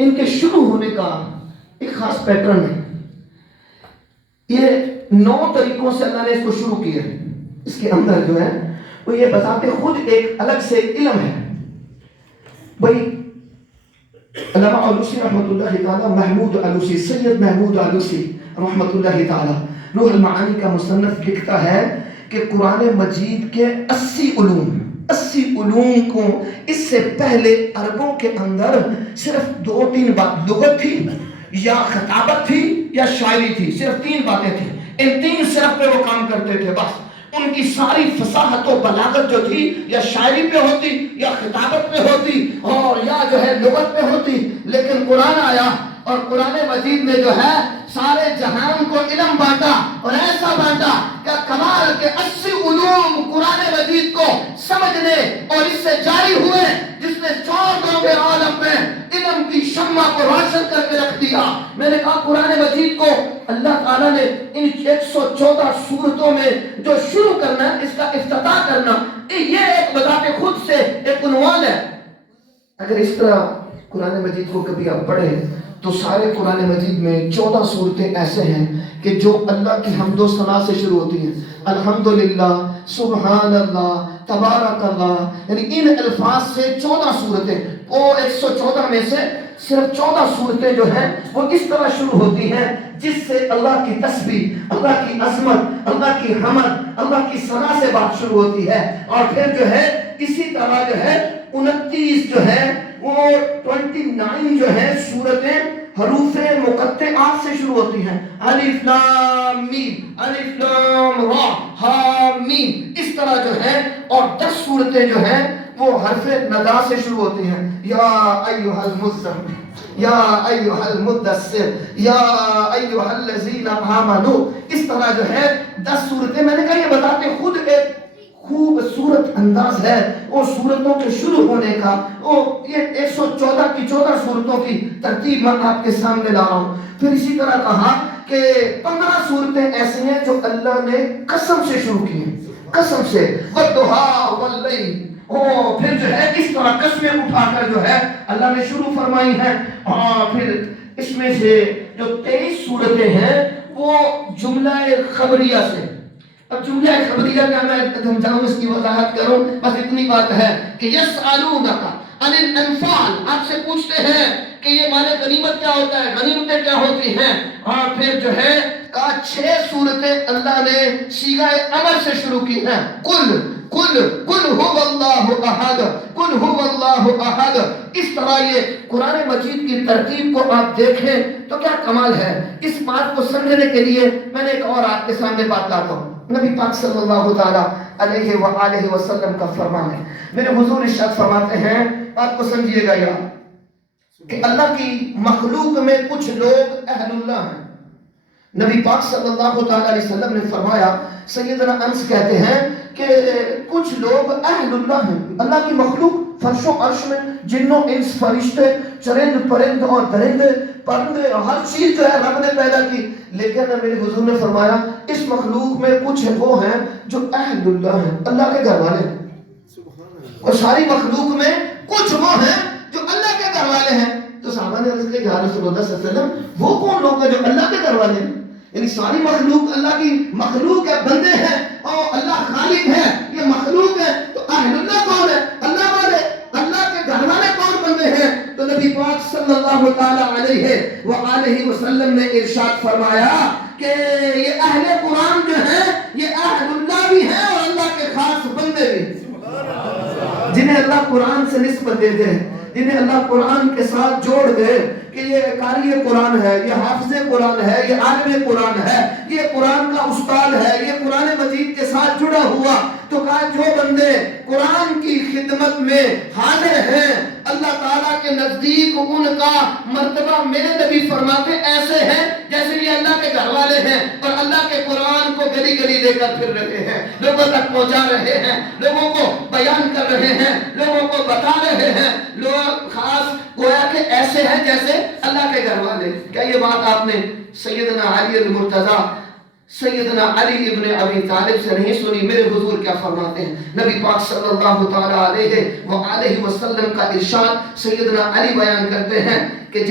ان کے شروع ہونے کا ایک خاص پیٹرن ہے. یہ 9 طریقوں سے اللہ نے اس کو شروع کیا ہے. اس کے اندر جو ہے وہ یہ بتاتے خود ایک الگ سے علم ہے. بھائی علامہ علوسی رحمۃ اللہ تعالیٰ، محمود علوسی، سید محمود علوسی رحمۃ اللہ تعالیٰ روح المعانی کا مصنف لکھتا ہے کہ قرآن مجید کے 80 علوم کو اس سے پہلے عربوں کے اندر صرف 2-3 بات، لغت تھی یا خطابت تھی یا شاعری تھی، صرف 3 باتیں تھیں. ان 3 صرف پہ وہ کام کرتے تھے بس. ان کی ساری فصاحت و بلاغت جو تھی یا شاعری پہ ہوتی یا خطابت پہ ہوتی اور یا جو ہے لغت پہ ہوتی. لیکن قرآن آیا اور قرآن مجید نے جو ہے سارے جہان کو علم بانٹا اور ایسا بانٹا کہ کمال کے 80 علوم قرآن مجید کو سمجھنے اور اس سے جاری ہوئے، جس نے 14 عالم میں علم کی شمع کو روشن کر کے رکھ دیا. میں نے کہا قرآن مجید کو اللہ تعالیٰ نے ان 114 سورتوں میں جو شروع کرنا ہے، اس کا افتتاح کرنا، یہ ایک بذات خود سے ایک عنوان ہے. اگر اس طرح قرآن مجید کو کبھی آپ پڑھیں تو سارے قرآن مجید میں 14 سورتیں ایسے ہیں کہ جو اللہ کی حمد و ثنا سے شروع ہوتی ہیں. الحمدللہ، سبحان اللہ، تبارک اللہ، یعنی ان الفاظ سے 14 سورتیں. وہ 114 میں سے صرف 14 سورتیں جو ہیں وہ اس طرح شروع ہوتی ہیں جس سے اللہ کی تسبیح، اللہ کی عظمت، اللہ کی حمد، اللہ کی ثنا سے بات شروع ہوتی ہے. اور پھر جو ہے اسی طرح جو ہے 29 جو ہے وہ 29 جو ہے سورتیں حروف مقطعات سے شروع ہوتی ہیں. الف لام میم، الف لام را، ہا میم، اس طرح جو ہے. اور 10 سورتیں جو ہیں وہ حرف ندا سے شروع ہوتی ہیں. یا ایھا المزمل، یا ایھا المدثر، یا ایھا الذین آمنوا. اس طرح جو ہے 10 سورتیں. میں نے کہا یہ بتاتے خود ایک خوبصورت انداز ہے وہ سورتوں کے شروع ہونے کا. وہ یہ 114 کی 14 سورتوں کی ترتیب میں آپ کے سامنے لا رہا ہوں. پھر اسی طرح کہا کہ 15 سورتیں ایسی ہیں جو اللہ نے قسم سے شروع کی ہیں، قسم سے. والضحیٰ واللیل. پھر جو ہے اس طرح قسمیں اٹھا کر جو ہے اللہ نے شروع فرمائی ہیں. اور پھر اس میں سے جو 23 سورتیں ہیں وہ جملہ خبریہ سے. اب جملہ خبریہ کا میں سمجھاؤں، اس کی وضاحت کروں، بس اتنی بات ہے کہ یسألونک عن الانفال، آپ سے پوچھتے ہیں کہ یہ مال غنیمت کیا ہوتا ہے، غنیمتیں کیا ہوتی ہیں. اور پھر جو ہے 6 سورتیں اللہ نے صیغہ امر سے شروع کی ہیں. قل هو اللہ احد، قل هو اللہ احد. اس طرح یہ قرآن مجید کی ترتیب کو آپ دیکھیں تو کیا کمال ہے. اس بات کو سمجھنے کے لیے میں نے ایک اور آپ کے سامنے بات لاتا ہوں. نبی پاک صلی اللہ تعالیٰ علیہ وآلہ وسلم کا فرمان ہے. میرے حضور ارشاد فرماتے ہیں، آپ کو سمجھیے گا یار، کہ اللہ کی مخلوق میں کچھ لوگ اہل اللہ ہیں. نبی پاک صلی اللہ تعالیٰ علیہ وسلم نے فرمایا، سیدنا انس کہتے ہیں کہ کچھ لوگ اہل اللہ ہیں، اللہ کی مخلوق، فرش و عرش میں جنوں انس، فرشتے، چرند پرند اور درندے پرندے، ہر چیز جو ہے رب نے پیدا کی. لیکن میرے حضور نے فرمایا اس مخلوق میں کچھ وہ ہیں جو اہل اللہ ہیں، اللہ کے گھر والے ہیں. اور ساری مخلوق میں کچھ وہ ہیں جو اللہ کے گھر والے ہیں. تو صحابہ نے عرض کیا یا رسول اللہ صلی اللہ علیہ وسلم وہ کون لوگ ہیں جو اللہ کے گھر والے ہیں؟ یعنی ساری مخلوق اللہ کی مخلوق ہے، بندے ہیں، اور اللہ خالق ہے، یہ مخلوق ہے. تو اہل اللہ کون ہے؟ اللہ والے. اللہ کے گھر والے کون بندے ہیں؟ تو نبی پاک صلی اللہ تعالی علیہ وآلہ وسلم نے ارشاد فرمایا کہ یہ اہل قرآن جو ہیں یہ اہل اللہ بھی ہیں اور اللہ کے خاص بندے بھی، جنہیں اللہ قرآن سے نسبت دے دے، جنہیں اللہ قرآن کے ساتھ جوڑ دے کہ یہ قاری قرآن ہے، یہ حافظ قرآن ہے، یہ عالم قرآن ہے، یہ قرآن کا استاد ہے، یہ قرآن مجید کے ساتھ جڑا ہوا. تو کہا جو بندے قرآن کی خدمت میں حاضر ہیں اللہ تعالیٰ کے نزدیک ان کا مرتبہ میرے نبی فرماتے ایسے ہیں جیسے یہ اللہ کے گھر والے ہیں اور اللہ کے قرآن کو گلی گلی لے کر پھر رہے ہیں، لوگوں تک پہنچا رہے ہیں، لوگوں کو بیان کر رہے ہیں، لوگوں کو بتا رہے ہیں. لوگ خاص گویا کہ ایسے ہیں جیسے اللہ کے گھر والے. کیا یہ بات آپ نے سیدنا علی المرتضیٰ سیدنا علی ابن ابی طالب سے نہیں سنی، میرے حضور کیا فرماتے ہیں؟ نبی پاک صلی اللہ تعالیٰ علیہ وآلہ وسلم کا ارشاد سیدنا علی بیان کرتے ہیں کہ جس